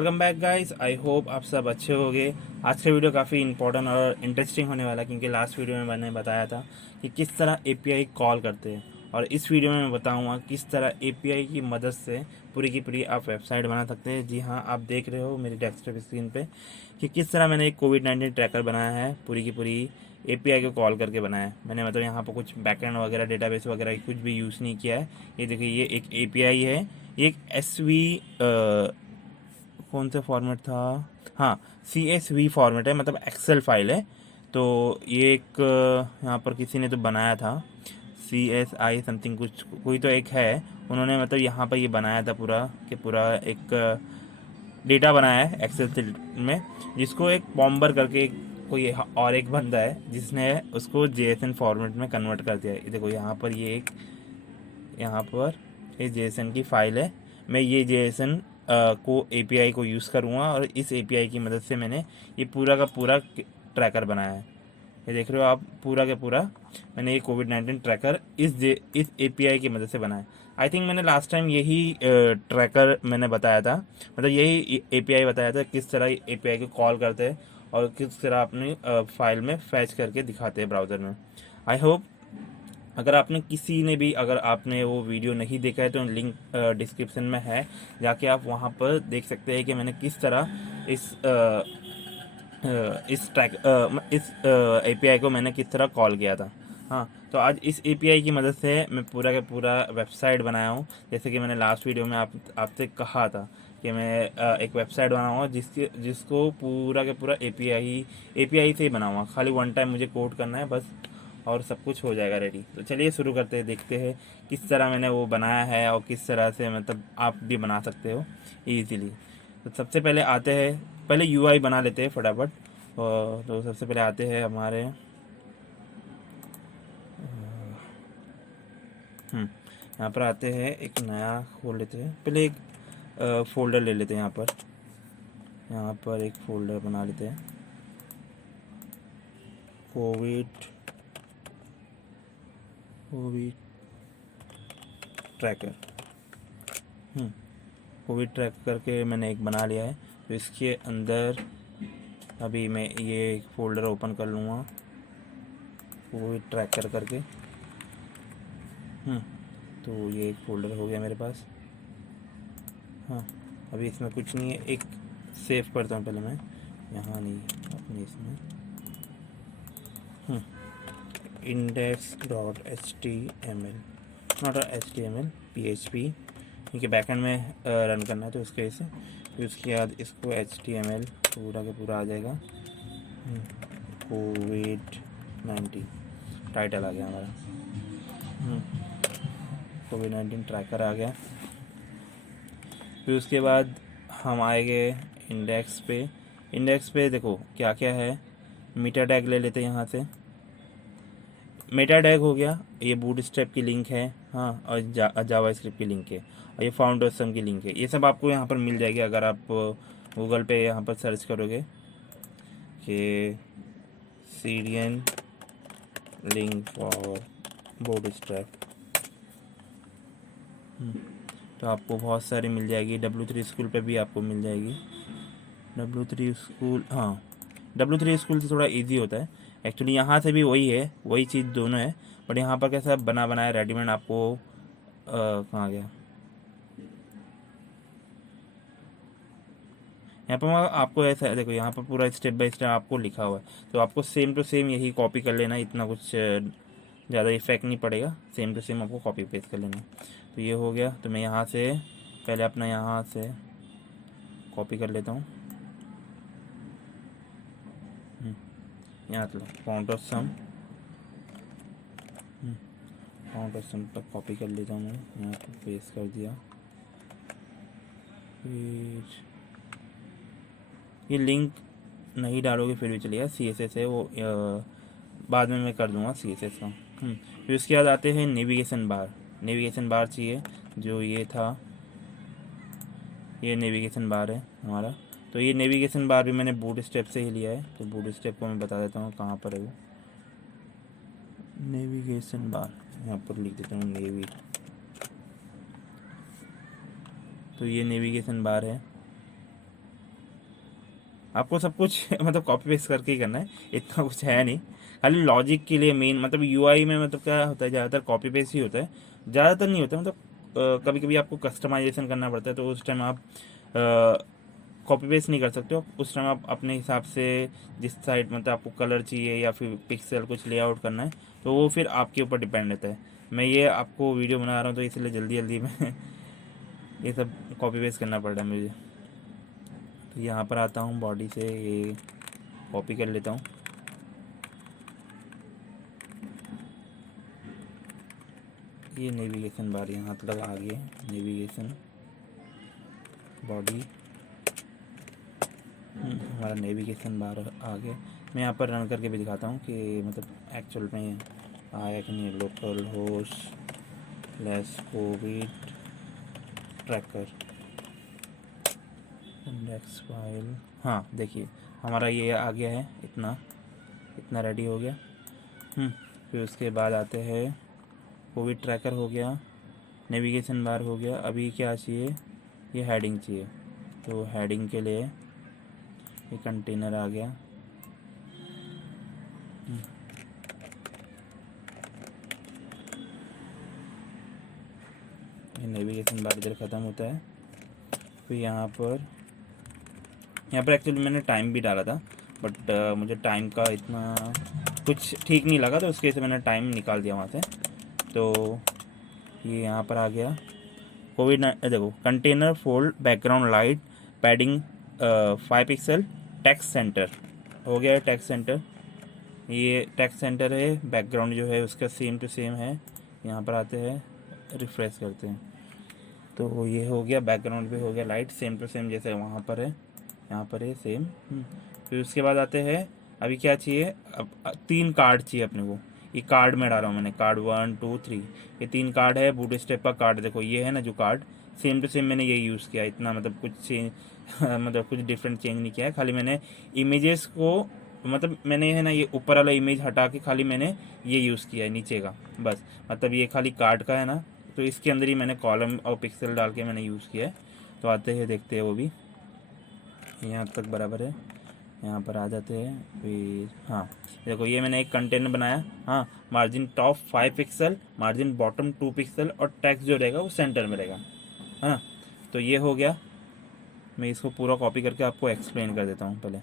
Welcome back guys. I hope आप सब अच्छे होंगे। आज का वीडियो काफ़ी इंपॉर्टेंट और इंटरेस्टिंग होने वाला है, क्योंकि लास्ट वीडियो में मैंने बताया था कि किस तरह एपीआई कॉल करते हैं, और इस वीडियो में मैं बताऊंगा किस तरह एपीआई की मदद से पूरी की पूरी आप वेबसाइट बना सकते हैं। जी हाँ, आप देख रहे हो मेरी डेस्कटॉप स्क्रीन पे कि किस तरह मैंने एक कोविड-19 ट्रैकर बनाया है, पूरी की पूरी एपीआई को कॉल करके बनाया है मैंने। मतलब यहाँ पर कुछ बैकएंड वगैरह डेटाबेस वगैरह कुछ भी यूज़ नहीं किया है। ये देखिए, ये एक एपीआई है, ये एक एसवी कौन सा फॉर्मेट था, हाँ CSV फॉर्मेट है, मतलब एक्सेल फाइल है। तो ये एक यहाँ पर किसी ने तो बनाया था, CSI समथिंग कुछ, कोई तो एक है, उन्होंने मतलब यहाँ पर ये बनाया था पूरा कि पूरा एक डेटा बनाया है एक्सेल में, जिसको एक बॉम्बर करके कोई और एक बंदा है जिसने उसको JSON फॉर्मेट में कन्वर्ट कर दिया है। ये देखो यहाँ पर ये एक, यहाँ पर ये JSON की फाइल है। मैं ये JSON को API को यूज़ करूँगा, और इस API की मदद से मैंने ये पूरा का पूरा ट्रैकर बनाया है। ये देख रहे हो आप, पूरा का पूरा मैंने ये कोविड-19 ट्रैकर इस API की मदद से बनाया। आई थिंक मैंने लास्ट टाइम यही ट्रैकर मैंने बताया था, मतलब यही API बताया था किस तरह API को कॉल करते हैं और किस तरह अपनी फाइल में फैच करके दिखाते हैं ब्राउज़र में। आई होप अगर आपने किसी ने भी, अगर आपने वो वीडियो नहीं देखा है तो लिंक डिस्क्रिप्शन में है, जाके आप वहाँ पर देख सकते हैं कि मैंने किस तरह इस एपीआई को मैंने किस तरह कॉल किया था। हाँ, तो आज इस एपीआई की मदद से मैं पूरा का पूरा वेबसाइट बनाया हूँ। जैसे कि मैंने लास्ट वीडियो में आपसे कहा था कि मैं एक वेबसाइट बनाऊँगा जिसको पूरा का पूरा एपीआई से ही बनाऊँगा। खाली वन टाइम मुझे कोड करना है बस, और सब कुछ हो जाएगा रेडी। तो चलिए शुरू करते हैं, देखते हैं किस तरह मैंने वो बनाया है और किस तरह से मतलब आप भी बना सकते हो ईजीली। तो सबसे पहले आते हैं, पहले यूआई बना लेते हैं फटाफट। तो सबसे पहले आते हैं हमारे यहाँ पर आते हैं, एक नया खोल लेते हैं। पहले एक फोल्डर ले लेते हैं। यहाँ पर एक फोल्डर बना लेते हैं, कोविड ट्रैकर। कोविड ट्रैक करके मैंने एक बना लिया है। तो इसके अंदर अभी मैं ये एक फ़ोल्डर ओपन कर लूँगा, कोविड ट्रैकर करके। तो ये एक फ़ोल्डर हो गया मेरे पास। हाँ, अभी इसमें कुछ नहीं है, एक सेव करता हूँ पहले मैं, यहाँ नहीं अपने इसमें index.html, नॉट HTML, PHP, क्योंकि बैकएंड में रन करना है तो उसके वजह से। फिर उसके बाद इसको HTML पूरा का पूरा आ जाएगा। कोविड-19 टाइटल आ गया हमारा, कोविड-19 ट्रैकर आ गया। फिर उसके बाद हम आएंगे इंडेक्स पे देखो क्या क्या है। मीटा टैग ले लेते हैं यहाँ से, मेटा टैग हो गया, ये बूटस्ट्रैप की लिंक है, हाँ, और जावा स्क्रिप्ट की लिंक है, और ये फाउंडेशन की लिंक है। ये सब आपको यहाँ पर मिल जाएगी अगर आप गूगल पे यहाँ पर सर्च करोगे कि सीरियन लिंक फॉर बूटस्ट्रैप, तो आपको बहुत सारी मिल जाएगी। W3 स्कूल पे भी आपको मिल जाएगी। W3 स्कूल, हाँ, W3 स्कूल से थोड़ा इजी होता है एक्चुअली। यहाँ से भी वही है, वही चीज़ दोनों है, बट यहाँ पर कैसा बना बनाया रेडीमेड आपको कहाँ गया, यहाँ पर आपको ऐसा है, देखो यहाँ पर पूरा स्टेप बाय स्टेप आपको लिखा हुआ है। तो आपको सेम टू सेम यही कॉपी कर लेना, इतना कुछ ज़्यादा इफेक्ट नहीं पड़ेगा, सेम टू सेम आपको कॉपी पेस्ट कर लेना। तो ये हो गया। तो मैं यहाँ से पहले अपना यहाँ से कॉपी कर लेता हूँ, यहाँ तो फाउंट ऑफ सम तक कॉपी कर लेता हूँ मैं, यहाँ पर पेस्ट कर दिया। फिर ये लिंक नहीं डालोगे फिर भी चलेगा, CSS है वो, बाद में मैं कर दूँगा CSS का। फिर उसके बाद आते हैं नेविगेशन बार चाहिए, जो ये था, ये नेविगेशन बार है हमारा। तो ये नेविगेशन बार भी मैंने बूटस्ट्रैप से ही लिया है, तो बूटस्ट्रैप को मैं बता देता हूँ कहाँ पर है वो नेविगेशन बार, यहाँ पर लिख देता हूँ नेवी। तो ये नेविगेशन बार है, आपको सब कुछ मतलब कॉपी पेस्ट करके ही करना है, इतना कुछ है नहीं। खाली लॉजिक के लिए मेन मतलब यूआई में मतलब क्या होता है, ज़्यादातर कॉपी पेस्ट ही होता है, ज़्यादातर नहीं होता मतलब कभी कभी आपको कस्टमाइजेशन करना पड़ता है, तो उस टाइम आप कॉपी पेस्ट नहीं कर सकते हो। उस टाइम आप अपने हिसाब से जिस साइड मतलब आपको कलर चाहिए या फिर पिक्सल कुछ लेआउट करना है, तो वो फिर आपके ऊपर डिपेंड रहता है। मैं ये आपको वीडियो बना रहा हूँ तो इसलिए जल्दी जल्दी में ये सब कॉपी पेस्ट करना पड़ रहा है मुझे। तो यहाँ पर आता हूँ, बॉडी से ये कॉपी कर लेता हूँ। ये नेविगेशन बार यहाँ तक आ गया, नेविगेशन बॉडी, हमारा नेविगेशन बार आ गया। मैं यहाँ पर रन करके भी दिखाता हूँ कि मतलब एक्चुअल में आया कि नहीं। Local host less Covid tracker index file, हाँ देखिए हमारा ये आ गया है, इतना इतना रेडी हो गया। फिर उसके बाद आते हैं, कोविड ट्रैकर हो गया, नेविगेशन बार हो गया। अभी क्या चाहिए, ये हेडिंग चाहिए, तो हेडिंग के लिए ये कंटेनर आ गया। ये नेविगेशन बार इधर ख़त्म होता है। फिर यहाँ पर एक्चुअली मैंने टाइम भी डाला था, बट मुझे टाइम का इतना कुछ ठीक नहीं लगा, तो उसकी वजह से मैंने टाइम निकाल दिया वहाँ से। तो ये यहाँ पर आ गया कोविड, देखो container fold background light padding 5 pixel text centre हो गया है। टेक्स्ट सेंटर, ये टेक्स्ट सेंटर है, बैकग्राउंड जो है उसका सेम टू सेम है। यहाँ पर आते हैं, रिफ्रेश करते हैं, तो ये हो गया, बैकग्राउंड भी हो गया लाइट सेम टू सेम जैसे वहाँ पर है, यहाँ पर है सेम। फिर उसके बाद आते हैं, अभी क्या चाहिए, अब 3 कार्ड चाहिए अपने को। ये कार्ड में डाला हूँ मैंने, कार्ड 1 2 3, ये 3 कार्ड है। बूट स्टेप का कार्ड देखो, ये है ना जो कार्ड, सेम टू सेम मैंने ये यूज़ किया, इतना मतलब कुछ चेंज मतलब कुछ डिफरेंट चेंज नहीं किया है। खाली मैंने इमेजेस को मतलब मैंने है ना ये ऊपर वाला इमेज हटा के खाली मैंने ये यूज़ किया है नीचे का, बस। मतलब ये खाली कार्ड का है ना, तो इसके अंदर ही मैंने कॉलम और पिक्सल डाल के मैंने यूज़ किया है। तो आते हैं, देखते हैं वो भी, यहाँ तक बराबर है। यहाँ पर आ जाते हैं, फिर हाँ देखो ये मैंने एक कंटेनर बनाया, हाँ margin top 5 pixel, margin bottom 2 pixel, और टेक्स्ट जो रहेगा वो सेंटर में रहेगा, है ना। तो ये हो गया। मैं इसको पूरा कॉपी करके आपको एक्सप्लेन कर देता हूँ पहले।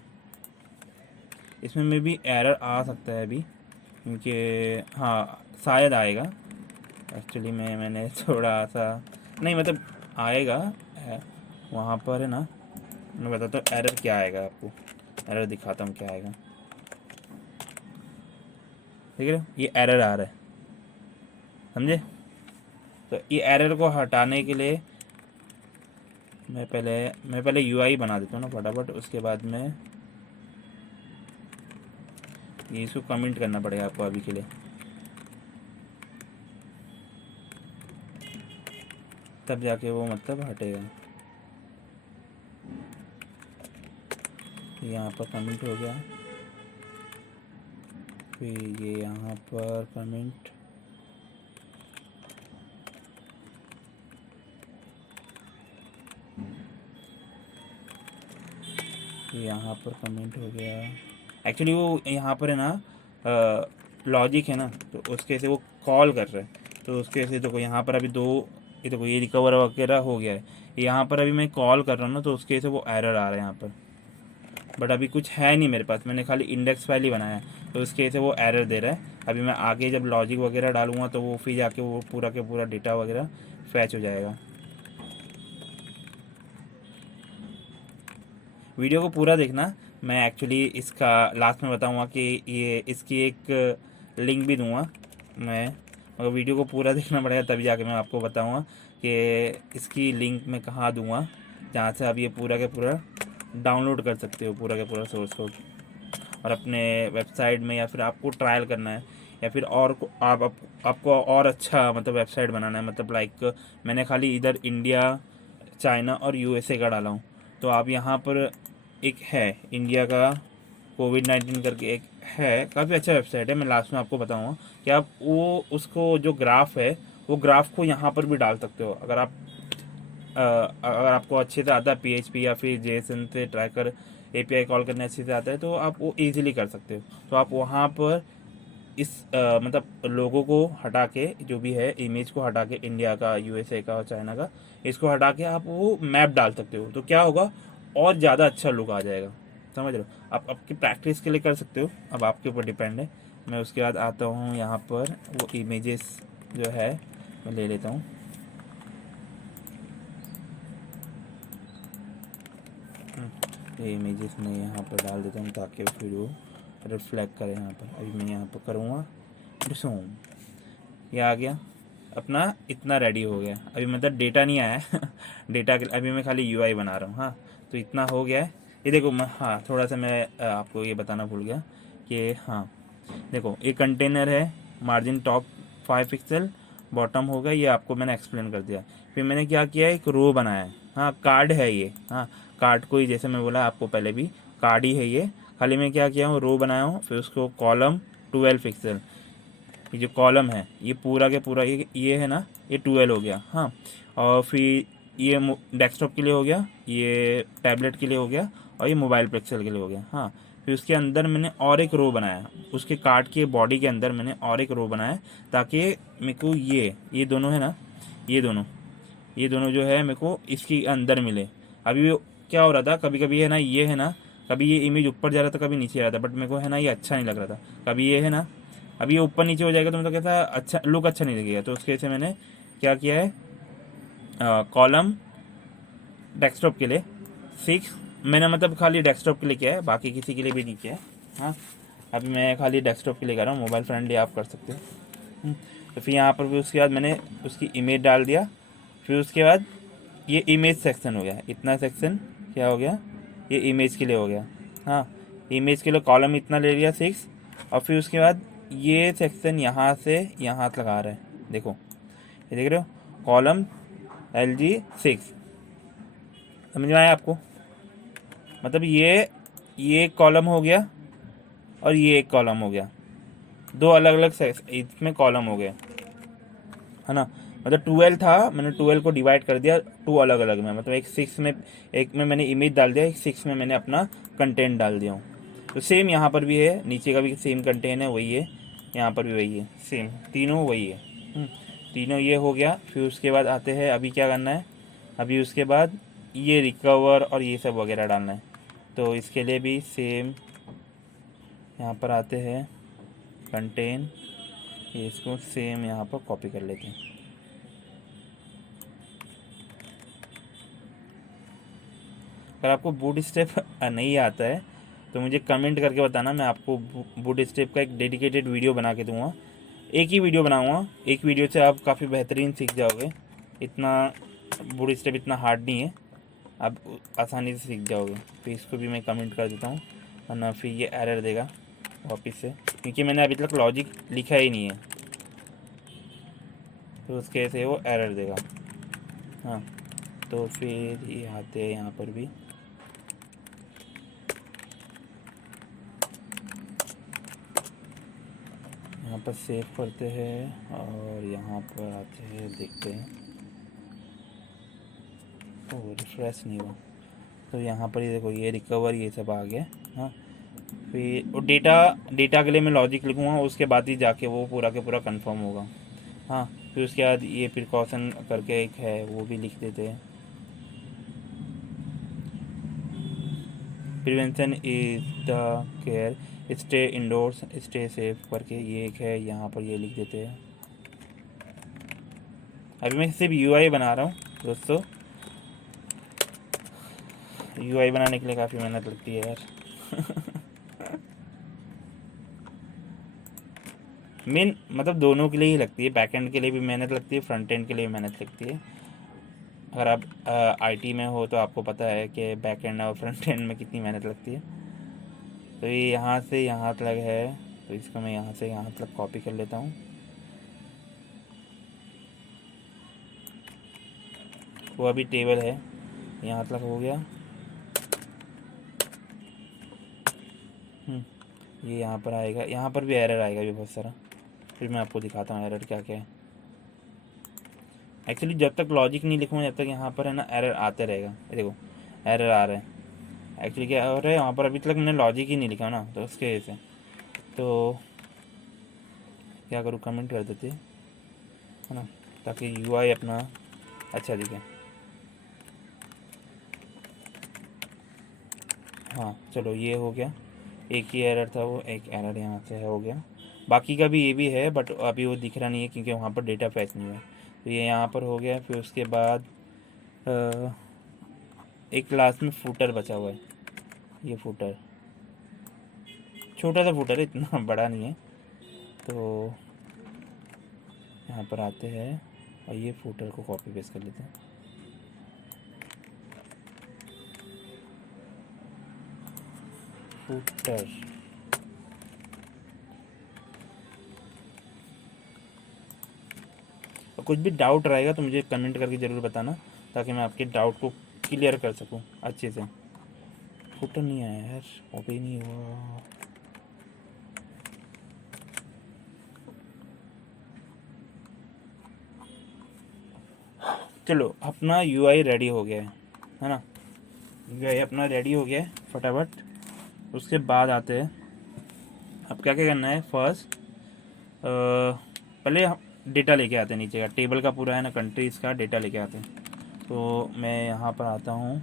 इसमें में भी एरर आ सकता है अभी, क्योंकि हाँ शायद आएगा। एक्चुअली मैंने थोड़ा सा नहीं मतलब आएगा वहाँ पर है ना, मैं बताता हूँ एरर क्या आएगा आपको, एरर दिखाता हूँ क्या आएगा। ठीक है, ये एरर आ रहा है, समझे। तो ये एरर को हटाने के लिए मैं पहले यूआई बना देता हूँ ना फटाफट, उसके बाद में ये इसको कमेंट करना पड़ेगा आपको अभी के लिए। तब जाके वो मतलब हटेगा। यहाँ पर कमेंट हो गया, फिर ये यहाँ पर कमेंट, यहाँ पर कमेंट हो गया। एक्चुअली वो यहाँ पर है ना लॉजिक है ना, तो उसके से वो कॉल कर रहा है, तो उसके से देखो यहाँ पर अभी 2, ये देखो ये रिकवर वगैरह हो गया है। यहाँ पर अभी मैं कॉल कर रहा हूँ ना, तो उसके से वो एरर आ रहा है यहाँ पर, बट अभी कुछ है नहीं मेरे पास, मैंने खाली इंडेक्स फाइल ही बनाया है, तो उसके से वो एरर दे रहा है। अभी मैं आगे जब लॉजिक वगैरह डालूंगा तो वो फिर जाके वो पूरा के पूरा डेटा वगैरह फैच हो जाएगा। वीडियो को पूरा देखना, मैं एक्चुअली इसका लास्ट में बताऊंगा कि ये इसकी एक लिंक भी दूंगा मैं, मगर वीडियो को पूरा देखना पड़ेगा तभी जाके मैं आपको बताऊंगा कि इसकी लिंक मैं कहाँ दूंगा, जहाँ से आप ये पूरा के पूरा डाउनलोड कर सकते हो, पूरा का पूरा सोर्स कोड, और अपने वेबसाइट में, या फिर आपको ट्रायल करना है, या फिर और आपको और अच्छा मतलब वेबसाइट बनाना है, मतलब लाइक मैंने खाली इधर इंडिया, चाइना और यूएसए का डाला हूँ। तो आप यहाँ पर एक है इंडिया का कोविड-19 करके एक है, काफ़ी अच्छा वेबसाइट है, मैं लास्ट में आपको बताऊँगा कि आप वो उसको जो ग्राफ है वो ग्राफ को यहाँ पर भी डाल सकते हो। अगर आपको अच्छे से आता है PHP या फिर JSON से ट्रैकर एपीआई कॉल करने अच्छे से आता है तो आप वो ईजिली कर सकते हो। तो आप वहाँ पर इस मतलब लोगों को हटा के, जो भी है इमेज को हटा के, इंडिया का, यूएसए का और चाइना का, इसको हटा के आप वो मैप डाल सकते हो। तो क्या होगा, और ज़्यादा अच्छा लुक आ जाएगा। समझ रहे हो? आप आपकी प्रैक्टिस के लिए कर सकते हो, अब आपके ऊपर डिपेंड है। मैं उसके बाद आता हूँ यहाँ पर, वो इमेजेस जो है मैं ले लेता हूँ। ये इमेजेस मैं यहाँ पर डाल देता हूँ ताकि फिर वो रिफ्लेक्ट करे यहाँ पर। अभी मैं यहाँ पर करूँगा रिसूम, ये आ गया अपना, इतना रेडी हो गया। अभी मतलब डेटा नहीं आया है डेटा के अभी मैं खाली यूआई बना रहा हूँ। हाँ, तो इतना हो गया है। ये देखो मैं, हाँ थोड़ा सा मैं आपको ये बताना भूल गया कि हाँ देखो, ये कंटेनर है, मार्जिन टॉप 5 पिक्सल, बॉटम होगा, ये आपको मैंने एक्सप्लेन कर दिया। फिर मैंने क्या किया, एक रो बनाया है। हाँ, कार्ड है ये, हाँ कार्ड को ही, जैसे मैं बोला आपको पहले भी, कार्ड ही है ये। खाली मैं क्या किया हूँ, रो बनाया हूँ, फिर उसको कॉलम 12 पिक्सल, ये जो कॉलम है ये पूरा के पूरा, ये है ना, ये 12 हो गया। हाँ, और फिर ये डेस्कटॉप के लिए हो गया, ये टैबलेट के लिए हो गया, और ये मोबाइल पिक्सल के लिए हो गया। हाँ, फिर उसके अंदर मैंने और एक रो बनाया, उसके कार्ड के बॉडी के अंदर मैंने और एक रो बनाया, ताकि मेरे को ये दोनों है ना, ये दोनों जो है मेरे को इसके अंदर मिले। अभी क्या हो रहा था, कभी कभी है ना, ये है ना, कभी ये इमेज ऊपर जा रहा था, कभी नीचे आ रहा था, बट मेरे को है ना ये अच्छा नहीं लग रहा था। कभी ये है ना, अभी ये ऊपर नीचे हो जाएगा तो मतलब कैसा अच्छा लुक, अच्छा नहीं लगेगा। तो उसके से मैंने क्या किया है, कॉलम डेस्कटॉप के लिए 6, मैंने मतलब खाली डेस्कटॉप के लिए किया है, बाकी किसी के लिए भी नहीं किया है। हाँ, अभी मैं खाली डेस्कटॉप के लिए कर रहा हूँ, मोबाइल फ्रेंडली आप कर सकते हो। तो फिर यहाँ पर भी उसके बाद मैंने उसकी इमेज डाल दिया। फिर उसके बाद ये इमेज सेक्शन हो गया, इतना सेक्शन क्या हो गया, ये इमेज के लिए हो गया। हाँ, इमेज के लिए कॉलम इतना ले लिया 6, और फिर उसके बाद ये सेक्शन यहाँ से यहाँ तक लगा रहा है, देखो ये देख रहे हो, कॉलम LG6, समझ में आया आपको? मतलब ये एक कॉलम हो गया और ये एक कॉलम हो गया, दो अलग अलग इसमें कॉलम हो गए, है ना। मतलब 12 था, मैंने 12 को डिवाइड कर दिया 2 अलग अलग में, मतलब एक में मैंने इमेज डाल दिया, एक 6 में मैंने अपना कंटेंट डाल दिया हूँ। तो सेम यहाँ पर भी है, नीचे का भी सेम कंटेंट है, वही है, यहाँ पर भी वही है, सेम तीनों वही है। तीनों ये हो गया। फिर उसके बाद आते हैं, अभी क्या करना है, अभी उसके बाद ये रिकवर और ये सब वगैरह डालना है। तो इसके लिए भी सेम, यहाँ पर आते हैं कंटेन, ये इसको सेम यहाँ पर कॉपी कर लेते हैं। अगर आपको बूट स्टेप नहीं आता है तो मुझे कमेंट करके बताना, मैं आपको बूट स्टेप का एक डेडिकेटेड वीडियो बना के दूंगा। एक ही वीडियो बनाऊंगा, एक वीडियो से आप काफ़ी बेहतरीन सीख जाओगे। इतना बूट स्टेप इतना हार्ड नहीं है, आप आसानी से सीख जाओगे। तो इसको भी मैं कमेंट कर देता हूँ, वरना फिर ये एरर देगा वापस से, क्योंकि मैंने अभी तक लॉजिक लिखा ही नहीं है, तो उसके से वो एरर देगा। हाँ, तो फिर ये आते हैं यहाँ पर भी, यहाँ पर सेव करते हैं और यहाँ पर आते हैं, देखते हैं। तो रिफ्रेश नहीं हुआ, तो यहाँ पर ये देखो, ये रिकवर ये सब आ गया। हाँ, फिर वो डेटा के लिए मैं लॉजिक लिखूँगा, उसके बाद ही जाके वो पूरा के पूरा कंफर्म होगा। हाँ, फिर उसके बाद ये प्रिकॉशन करके एक है, वो भी लिख देते हैं, prevention is the care, stay endorse stay safe करके ये एक है, यहाँ पर ये लिख देते हैं। अभी मैं सिर्फ यूआई बना रहा हूँ दोस्तों, यूआई बनाने के लिए काफ़ी मेहनत लगती है यार मेन मतलब दोनों के लिए ही लगती है, बैक एंड के लिए भी मेहनत लगती है, फ्रंट एंड के लिए भी मेहनत लगती है। अगर आप आईटी में हो तो आपको पता है कि बैक एंड और फ्रंट एंड में कितनी मेहनत लगती है। तो ये यहाँ से यहाँ तक है, तो इसको मैं यहाँ से यहाँ तक कॉपी कर लेता हूँ। वो अभी टेबल है, यहाँ तक हो गया। ये यहाँ पर आएगा, यहाँ पर भी एरर आएगा भी बहुत सारा, फिर मैं आपको दिखाता हूँ एरर क्या क्या है। एक्चुअली जब तक लॉजिक नहीं लिखूँगा, जब तक यहाँ पर है ना एरर आते रहेगा। ये देखो एरर आ रहा है, एक्चुअली क्या हो रहा है वहाँ पर, अभी तक मैंने लॉजिक ही नहीं लिखा ना, तो उसके वजह से तो क्या करूँ, कमेंट कर देते है ना, ताकि यूआई अपना अच्छा दिखे। हाँ चलो ये हो गया, एक ही एरर था वो, एक एरर यहाँ से हो गया। बाकी का भी ये भी है बट अभी वो दिख रहा नहीं है क्योंकि वहाँ पर डेटा फैच नहीं हुआ है। तो ये यहाँ पर हो गया। फिर उसके बाद एक लास्ट में फूटर बचा हुआ है। ये फूटर छोटा सा फूटर है, इतना बड़ा नहीं है। तो यहाँ पर आते हैं और ये फूटर को कॉपी पेस्ट कर लेते हैं। फूटर और कुछ भी डाउट रहेगा तो मुझे कमेंट करके ज़रूर बताना, ताकि मैं आपके डाउट को क्लियर कर सकूँ अच्छे से। फूटर नहीं आया यार, कॉपी नहीं हुआ। चलो अपना यूआई रेडी हो गया है ना, यूआई अपना रेडी हो गया है फटाफट। उसके बाद आते हैं, अब क्या क्या करना है। फर्स्ट पहले डेटा लेके आते हैं, नीचे का टेबल का पूरा है ना, कंट्रीज़ का डेटा लेके आते हैं। तो मैं यहाँ पर आता हूँ,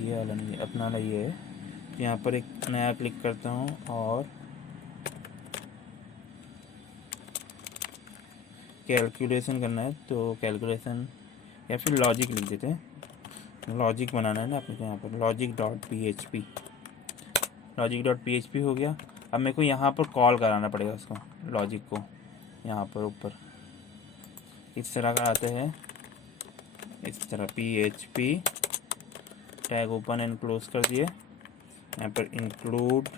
ये वाला नहीं, अपना वाला ये है। यहाँ पर एक नया क्लिक करता हूँ और कैलकुलेशन करना है, तो कैलकुलेशन या फिर लॉजिक लिख देते हैं। लॉजिक बनाना है ना अपने को, यहाँ पर logic.php, logic.php हो गया। अब मेरे को यहाँ पर कॉल कराना पड़ेगा उसको, लॉजिक को। यहाँ पर ऊपर इस तरह का आते हैं, इस तरह php tag open and close कर दिए। यहाँ पर इंक्लूड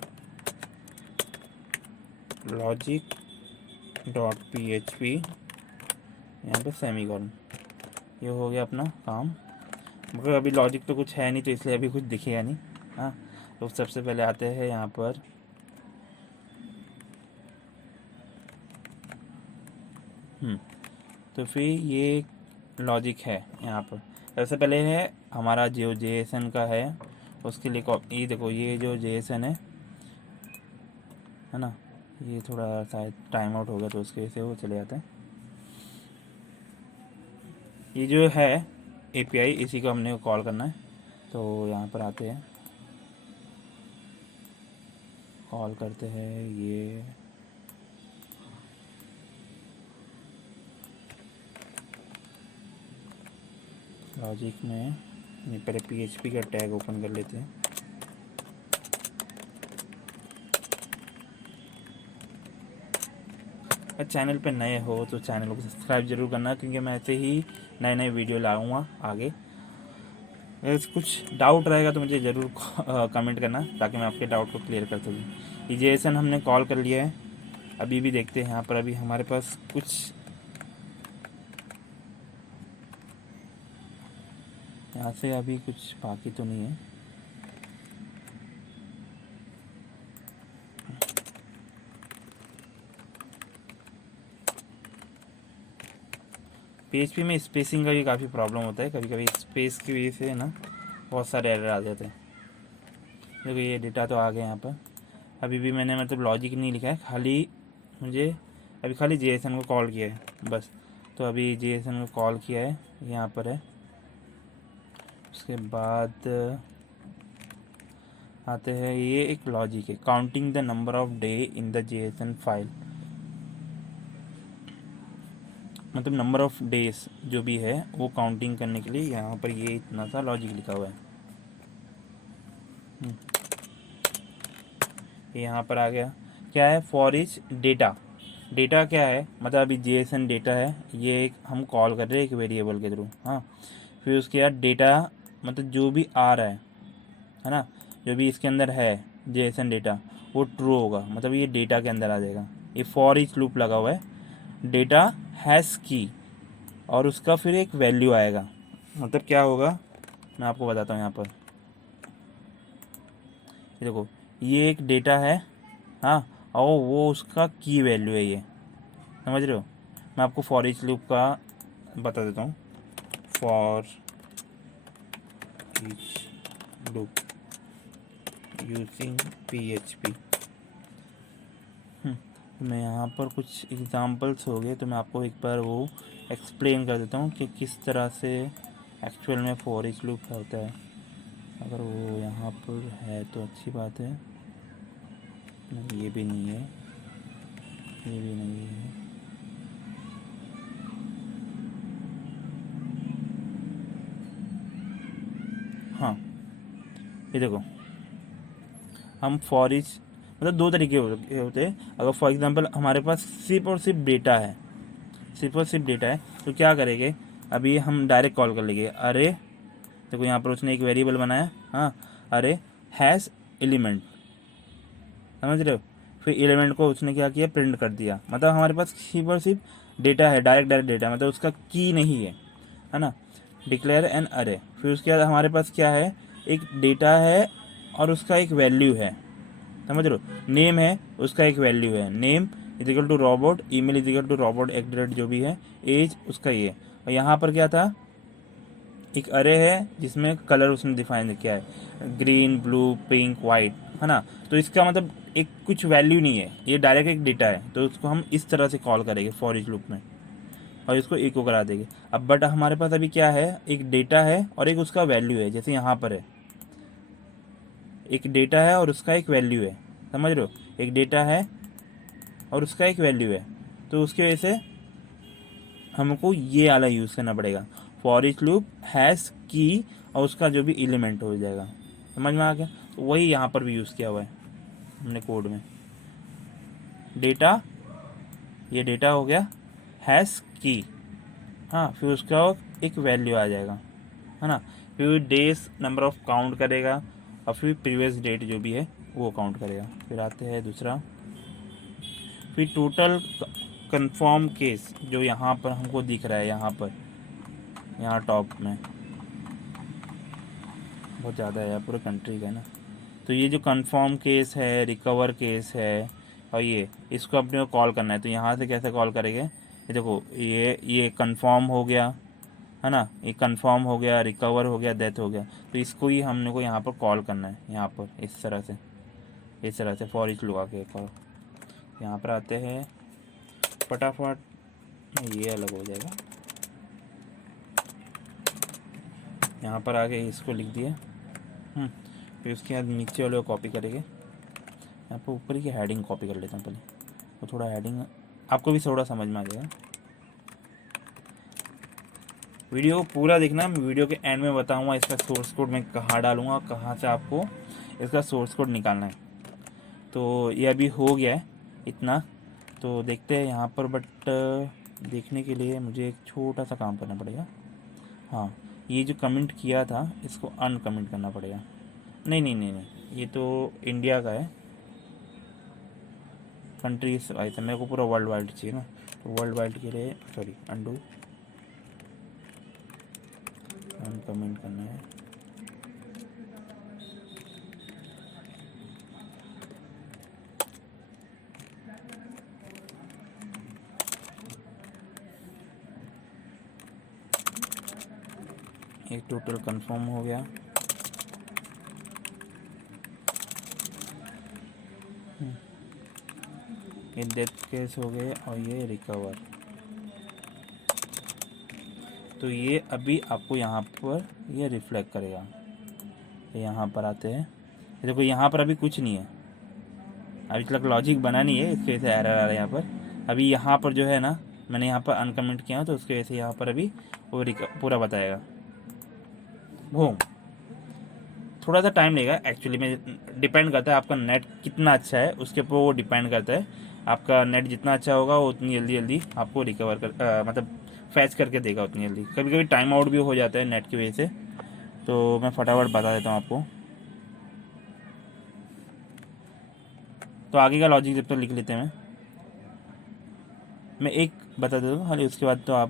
logic.php, यहाँ पर सेमीकोलन। ये हो गया अपना काम। मगर अभी लॉजिक तो कुछ है नहीं, तो इसलिए अभी कुछ दिखेगा नहीं। हाँ तो सबसे पहले आते हैं यहाँ पर, तो फिर ये लॉजिक है यहाँ पर। सबसे पहले है हमारा जो जेएसएन का है, उसके लिए ये देखो, ये जो जेएसएन है ना, ये थोड़ा शायद टाइम आउट हो गया तो उसके वजह से वो चले जाते हैं। ये जो है एपीआई, इसी को हमने कॉल करना है। तो यहाँ पर आते हैं, कॉल करते हैं ये लॉजिक में। पहले पीएचपी का टैग ओपन कर लेते हैं। अगर चैनल पे नए हो तो चैनल को सब्सक्राइब जरूर करना, क्योंकि मैं ऐसे ही नए नए वीडियो लाऊंगा आगे। अगर कुछ डाउट रहेगा तो मुझे ज़रूर कमेंट करना, ताकि मैं आपके डाउट को क्लियर कर सकूँ। ये जेएसएन हमने कॉल कर लिया है। अभी भी देखते हैं यहाँ पर, अभी हमारे पास कुछ यहाँ से अभी कुछ बाकी तो नहीं है। पीएचपी में स्पेसिंग का भी काफ़ी प्रॉब्लम होता है, कभी कभी स्पेस की वजह से ना बहुत सारे एरर आ जाते हैं। देखो ये डेटा तो आ गया यहाँ पर। अभी भी मैंने मतलब लॉजिक नहीं लिखा है, खाली मुझे अभी खाली जेएसएन को कॉल किया है बस। तो अभी जेएसएन को कॉल किया है, यहाँ पर है। उसके बाद आते हैं, ये एक लॉजिक है, counting the number of day in the JSON file. मतलब नंबर ऑफ डेज जो भी है वो काउंटिंग करने के लिए यहाँ पर ये इतना सा लॉजिक लिखा हुआ है। ये यहाँ पर आ गया, क्या है, फॉर इच डेटा। डेटा क्या है, मतलब अभी जेएसएन डेटा है, ये एक हम कॉल कर रहे हैं एक वेरिएबल के थ्रू। हाँ फिर उसके बाद डेटा, मतलब जो भी आ रहा है ना, जो भी इसके अंदर है जेएसएन डेटा, वो ट्रू होगा, मतलब ये डेटा के अंदर आ जाएगा। ये फॉर ईच लूप लगा हुआ है, डेटा हैज़ की, और उसका फिर एक वैल्यू आएगा। मतलब क्या होगा मैं आपको बताता हूँ यहाँ पर। ये देखो, ये एक डेटा है, हाँ, और वो उसका की वैल्यू है, ये समझ रहे हो। मैं आपको फॉर ईच लूप का बता देता हूँ। For each loop using PHP। तो मैं यहाँ पर कुछ एग्जांपल्स हो गए, तो मैं आपको एक बार वो एक्सप्लेन कर देता हूँ कि किस तरह से एक्चुअल में फॉर ईच लूप होता है। अगर वो यहाँ पर है तो अच्छी बात है। नहीं, ये भी नहीं है, ये भी नहीं है। हाँ, ये देखो, हम फॉर ईच मतलब दो तरीके होते हैं। अगर फॉर एग्जांपल हमारे पास सिर्फ और सिर्फ डेटा है, सिर्फ और सिर्फ डेटा है, तो क्या करेंगे, अभी हम डायरेक्ट कॉल कर लेंगे। अरे देखो यहाँ पर उसने एक वेरिएबल बनाया, हाँ, अरे हैज़ एलिमेंट, समझ रहे हो। फिर एलिमेंट को उसने क्या किया, प्रिंट कर दिया। मतलब हमारे पास सिर्फ और सिर्फ डेटा है, डायरेक्ट डेटा, मतलब उसका की नहीं है ना। डिक्लेयर एन अरे, फिर उसके बाद हमारे पास क्या है, एक डेटा है और उसका एक वैल्यू है, समझ रहे हो। नेम है, उसका एक वैल्यू है, name is equal to robot, email is equal to robot @ जो भी है, एज उसका ये। और यहाँ पर क्या था, एक अरे है जिसमें कलर उसने डिफाइन किया है, ग्रीन, ब्लू, पिंक, वाइट, है ना। तो इसका मतलब एक कुछ वैल्यू नहीं है, ये डायरेक्ट एक डेटा है, तो उसको हम इस तरह से कॉल करेंगे फॉर ईच लूप में और इसको इको करा देंगे। अब बट हमारे पास अभी क्या है, एक डेटा है और एक उसका वैल्यू है। जैसे यहाँ पर है, एक डेटा है और उसका एक वैल्यू है, समझ रहे हो। एक डेटा है और उसका एक वैल्यू है, तो उसकी वजह से हमको ये वाला यूज़ करना पड़ेगा, फॉर ईच लूप हैज़ की और उसका जो भी एलिमेंट हो जाएगा। समझ में आ गया। तो वही यहाँ पर भी यूज़ किया हुआ है हमने कोड में। डेटा, ये डेटा हो गया, हैज़ की, हाँ, फिर उसका एक वैल्यू आ जाएगा, है ना। फिर डेज नंबर ऑफ काउंट करेगा और फिर प्रीवियस डेट जो भी है वो काउंट करेगा। फिर आते हैं दूसरा, फिर टोटल कंफर्म केस जो यहाँ पर हमको दिख रहा है, यहाँ पर, यहाँ टॉप में बहुत ज़्यादा है, पूरे कंट्री का है ना। तो ये जो कंफर्म केस है, रिकवर केस है, और ये इसको अपने को कॉल करना है। तो यहाँ से कैसे कॉल करेंगे, ये देखो, ये कंफर्म हो गया, है ना, ये कंफर्म हो गया, रिकवर हो गया, डेथ हो गया। तो इसको ही हमने को यहाँ पर कॉल करना है, यहाँ पर इस तरह से फॉर ईच लगा के कॉल। यहाँ पर आते हैं फटाफट, ये अलग हो जाएगा। यहाँ पर आके इसको लिख दिया, फिर उसके बाद नीचे वाले को कॉपी करेंगे। यहाँ पर ऊपर की हेडिंग कॉपी कर लेता हूँ पहले, तो थोड़ा हेडिंग आपको भी थोड़ा समझ में आ जाएगा। वीडियो को पूरा देखना, मैं वीडियो के एंड में बताऊँगा इसका सोर्स कोड मैं कहाँ डालूँगा, कहाँ से आपको इसका सोर्स कोड निकालना है। तो ये अभी हो गया है इतना, तो देखते हैं यहाँ पर। बट देखने के लिए मुझे एक छोटा सा काम करना पड़ेगा। हाँ, ये जो कमेंट किया था इसको अनकमेंट करना पड़ेगा। नहीं, ये तो इंडिया का है, कंट्री वाइज है, मेरे को पूरा वर्ल्ड वाइड चाहिए ना। तो वर्ल्ड वाइड के लिए सॉरी, अंडू, अनकमेंट करना है। एक टोटल कंफर्म हो गया, ये डेथ केस हो गए और ये रिकवर। तो ये अभी आपको यहाँ पर ये रिफ्लेक्ट करेगा। यहाँ पर आते हैं, देखो यहाँ पर अभी कुछ नहीं है, अभी तक लॉजिक बना नहीं है, इसके वजह से एरर आ रहा है यहाँ पर। अभी यहाँ पर जो है ना, मैंने यहाँ पर अनकमेंट किया तो उसके वजह से यहाँ पर अभी वो पूरा बताएगा। वो थोड़ा सा टाइम लेगा एक्चुअली में, डिपेंड करता है आपका नेट कितना अच्छा है, उसके ऊपर वो डिपेंड करता है। आपका नेट जितना अच्छा होगा वो उतनी जल्दी जल्दी आपको रिकवर कर मतलब फैच करके देगा उतनी जल्दी। कभी कभी टाइम आउट भी हो जाता है नेट की वजह से, तो मैं फटाफट बता देता हूँ आपको। तो आगे का लॉजिक जब तक लिख लेते हैं, मैं एक बता देता हूँ खाली, उसके बाद तो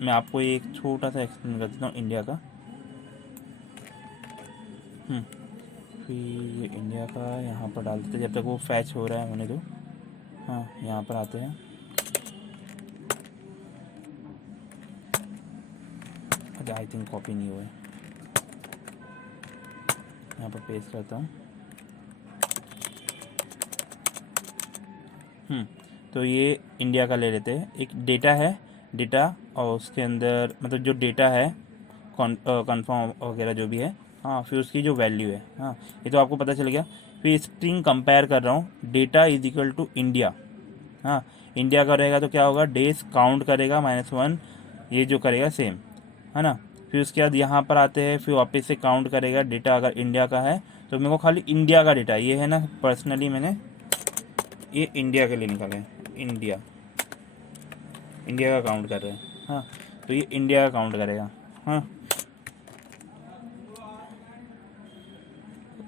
मैं आपको एक छोटा सा एक्सप्लेन कर देता हूँ इंडिया का। फिर ये इंडिया का यहाँ पर डाल देते जब तक वो फैच हो रहा है, होने दो। हाँ, यहाँ पर आते हैं, आई थिंक कॉपी नहीं हुआ है। यहाँ पर पेस्ट करता हूँ। तो ये इंडिया का ले लेते हैं। एक डेटा है, डेटा, और उसके अंदर मतलब जो डेटा है कन्फर्म वगैरह जो भी है, हाँ, फिर उसकी जो वैल्यू है, हाँ, ये तो आपको पता चल गया। फिर स्ट्रिंग कंपेयर कर रहा हूँ, data is equal to India. हाँ, इंडिया का रहेगा तो क्या होगा, डेज काउंट करेगा -1, ये जो करेगा सेम, है ना। फिर उसके बाद यहाँ पर आते हैं, फिर वापस से काउंट करेगा डेटा। अगर इंडिया का है तो मेरे को खाली इंडिया का डेटा, ये है ना, पर्सनली मैंने ये इंडिया के लिए निकाला है। इंडिया, इंडिया का काउंट कर रहे हैं, हाँ, तो ये इंडिया का काउंट करेगा, हाँ।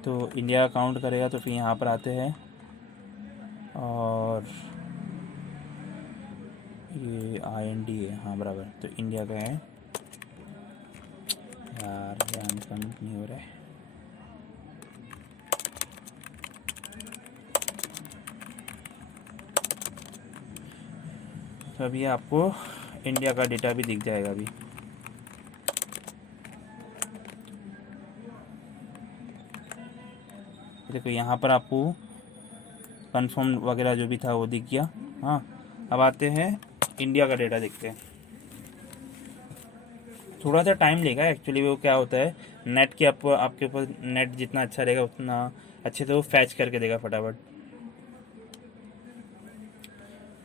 तो इंडिया का काउंट करेगा तो फिर यहाँ पर आते हैं, और ये IND है, हाँ बराबर, तो इंडिया का है। यार ये अनकमेंट नहीं हो रहा है। तो अभी आपको इंडिया का डेटा भी दिख जाएगा अभी। देखो यहाँ पर आपको कंफर्म वगैरह जो भी था वो दिख गया, हाँ। अब आते हैं इंडिया का डेटा देखते हैं। थोड़ा सा टाइम लेगा एक्चुअली। वो क्या होता है, नेट के आपके ऊपर नेट जितना अच्छा रहेगा उतना अच्छे से वो फैच करके देगा फटाफट।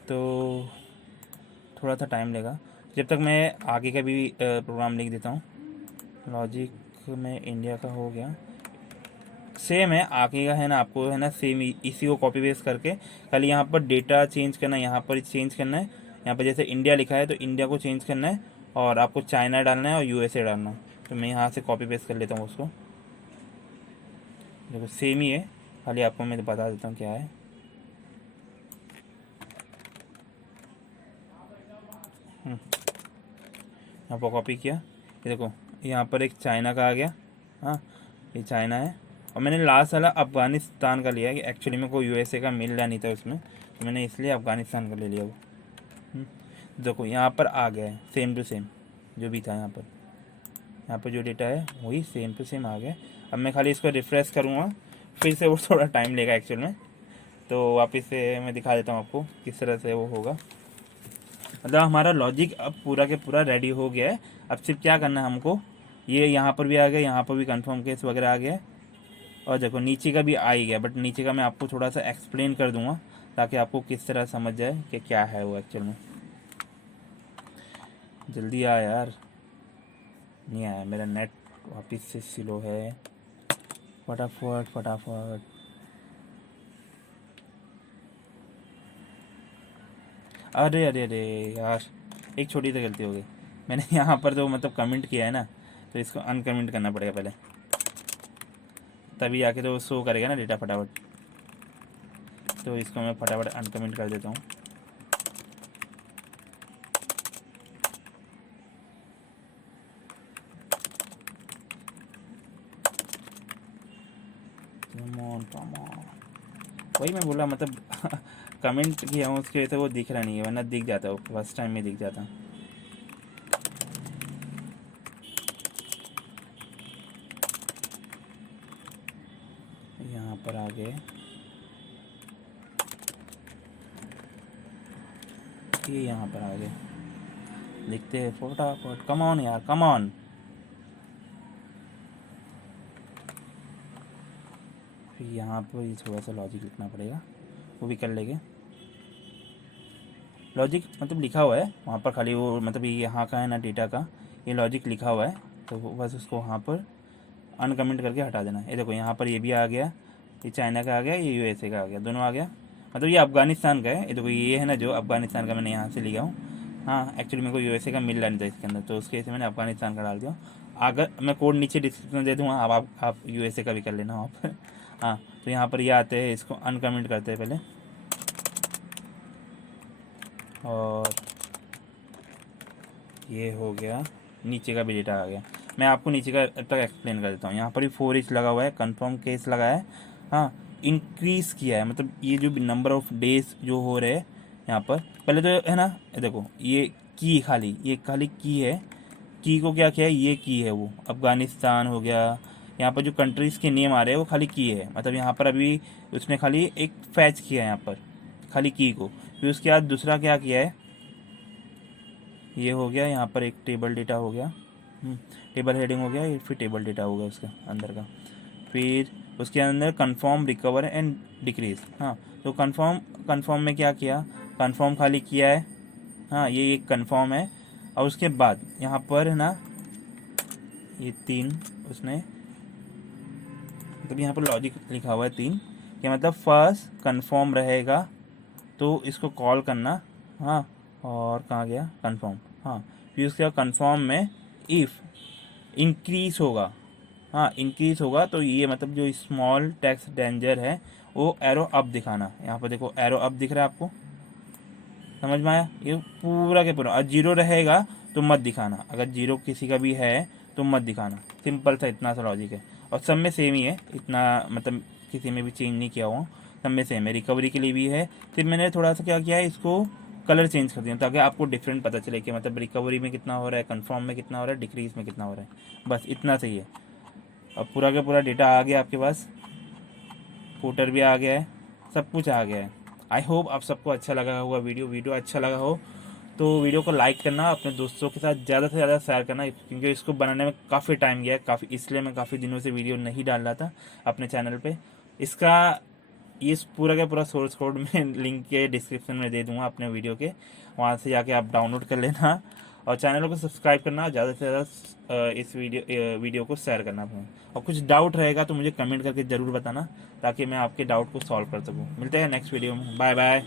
तो थोड़ा सा टाइम लेगा, जब तक मैं आगे का भी प्रोग्राम लिख देता हूँ। लॉजिक में इंडिया का हो गया, सेम है आगे का, है ना, आपको है ना सेम इसी को कॉपी पेस्ट करके खाली यहाँ पर डेटा चेंज करना है, यहाँ पर चेंज करना है। यहाँ पर जैसे इंडिया लिखा है तो इंडिया को चेंज करना है, और आपको चाइना डालना है और USA डालना है। तो मैं यहाँ से कॉपी पेस्ट कर लेता हूँ उसको। देखो सेम ही है, खाली आपको मैं बता देता हूँ क्या है। यहाँ पर कॉपी किया, ये देखो यहाँ पर एक चाइना का आ गया, हाँ, ये चाइना है। और मैंने लास्ट वाला अफ़गानिस्तान का लिया है, कि एक्चुअली में कोई USA का मिल रहा नहीं था उसमें, तो मैंने इसलिए अफ़गानिस्तान का ले लिया वो। देखो यहाँ पर आ गया है सेम टू सेम जो भी था। यहाँ पर जो डेटा है वही सेम टू सेम आ गया। अब मैं खाली इसको रिफ़्रेश करूँगा, फिर से वो थोड़ा टाइम लेगा एक्चुअल में। तो वापस से मैं दिखा देता हूँ आपको किस तरह से वो होगा। मतलब हमारा लॉजिक अब पूरा के पूरा रेडी हो गया है। अब सिर्फ क्या करना है हमको, ये यहाँ पर भी आ गया, यहाँ पर भी कंफर्म केस वगैरह आ गया, और देखो नीचे का भी आ ही गया। बट नीचे का मैं आपको थोड़ा सा एक्सप्लेन कर दूंगा ताकि आपको किस तरह समझ जाए कि क्या है वो एक्चुअल में। जल्दी आ यार, नहीं आया, मेरा नेट वापस से स्लो है। फटाफट फटाफट, अरे अरे अरे यार, एक छोटी सी गलती हो गई। मैंने यहाँ पर जो मतलब कमेंट किया है ना, तो इसको अनकमेंट करना पड़ेगा पहले, तभी आके तो शो करेगा ना डेटा फटाफट। तो इसको मैं फटाफट अनकमेंट कर देता हूँ। वही मैं बोला, मतलब कमेंट किया हूँ उसकी वजह से वो दिख रहा नहीं है, वरना दिख जाता, वो फर्स्ट टाइम में दिख जाता। यहाँ पर आ गए, ये यहाँ पर आ गए, लिखते हैं फटाफट, कम ऑन यार, कम ऑन। फिर यहाँ पर ये थोड़ा सा लॉजिक लिखना पड़ेगा, वो भी कर लेंगे। लॉजिक मतलब लिखा हुआ है वहाँ पर, खाली वो मतलब ये यहाँ का है ना डेटा का, ये लॉजिक लिखा हुआ है, तो बस उसको वहाँ पर अनकमेंट करके हटा देना है। ये देखो यहाँ पर ये भी आ गया, ये चाइना का आ गया, ये USA का आ गया, दोनों आ गया। मतलब ये अफ़गानिस्तान का है। ये देखो ये है ना जो अफ़गानिस्तान का, मैंने यहाँ से लिया हूँ। हाँ, एक्चुअली मेरे को USA का मिल रहा नहीं था इसके अंदर, तो उसके वजह से मैंने अफ़गानिस्तान का डाल दिया। अगर मैं कोड नीचे डिस्क्रिप्शन दे दूँगा, अब आप USA का भी कर लेना वहाँ पर। हाँ, तो यहाँ पर ये आते हैं, इसको अनकमेंट करते हैं पहले, और ये हो गया, नीचे का भी डेटा आ गया। मैं आपको नीचे का तक एक्सप्लेन कर देता हूँ। यहाँ पर भी 4 लगा हुआ है, कंफर्म केस लगा है, हाँ, इंक्रीज़ किया है, मतलब ये जो नंबर ऑफ डेज जो हो रहे हैं यहाँ पर, पहले तो है ना, देखो ये की, खाली ये खाली की है, की को क्या किया है, ये की है वो अफ़गानिस्तान हो गया, यहाँ पर जो कंट्रीज़ के नेम आ रहे हैं वो खाली की है, मतलब यहाँ पर अभी उसने खाली एक फैच किया है यहाँ पर खाली की को। फिर उसके बाद दूसरा क्या किया है, ये हो गया यहाँ पर एक टेबल डेटा हो गया, टेबल हेडिंग हो गया, फिर टेबल डेटा हो गया उसके अंदर का। फिर उसके अंदर कन्फर्म, रिकवर एंड डिक्रीज। हाँ, तो कन्फर्म में क्या किया, कन्फर्म खाली किया है। हाँ, ये एक कन्फर्म है। और उसके बाद यहाँ पर है ना ये 3 उसने, मतलब यहाँ पर लॉजिक लिखा हुआ है 3 कि मतलब फर्स्ट कन्फर्म रहेगा तो इसको कॉल करना। हाँ, और कहाँ गया कन्फर्म। हाँ, फिर उसके बाद कन्फर्म में इफ़ इंक्रीज होगा, हाँ इंक्रीज होगा तो ये मतलब जो स्मॉल टैक्स डेंजर है वो एरो अप दिखाना। यहाँ पर देखो एरो अप दिख रहा है आपको, समझ में आया, ये पूरा के पूरा। और जीरो रहेगा तो मत दिखाना, अगर जीरो किसी का भी है तो मत दिखाना। सिंपल सा इतना सा लॉजिक है, और सब में सेम ही है, इतना मतलब किसी में भी चेंज नहीं किया हुआ, सब में सेम है। रिकवरी के लिए भी है। फिर मैंने थोड़ा सा क्या किया है, इसको कलर चेंज कर दिया ताकि आपको डिफरेंट पता चले कि मतलब रिकवरी में कितना हो रहा है, कन्फर्म में कितना हो रहा है, डिक्रीज में कितना हो रहा है। बस इतना सही है। अब पूरा का पूरा डेटा आ गया आपके पास, फूटर भी आ गया है, सब कुछ आ गया है। आई होप आप सबको अच्छा लगा होगा वीडियो अच्छा लगा हो तो वीडियो को लाइक करना, अपने दोस्तों के साथ ज़्यादा से ज़्यादा शेयर करना, क्योंकि इसको बनाने में काफ़ी टाइम गया है, इसलिए मैं काफ़ी दिनों से वीडियो नहीं डाल रहा था अपने चैनल पे। इसका इस पूरा का पूरा सोर्स कोड मैं लिंक के डिस्क्रिप्शन में दे दूंगा अपने वीडियो के, वहाँ से जाके आप डाउनलोड कर लेना। और चैनल को सब्सक्राइब करना, ज़्यादा से ज़्यादा इस वीडियो को शेयर करना अपने। और कुछ डाउट रहेगा तो मुझे कमेंट करके ज़रूर बताना ताकि मैं आपके डाउट को सॉल्व कर सकूँ। मिलते हैं नेक्स्ट वीडियो में, बाय बाय।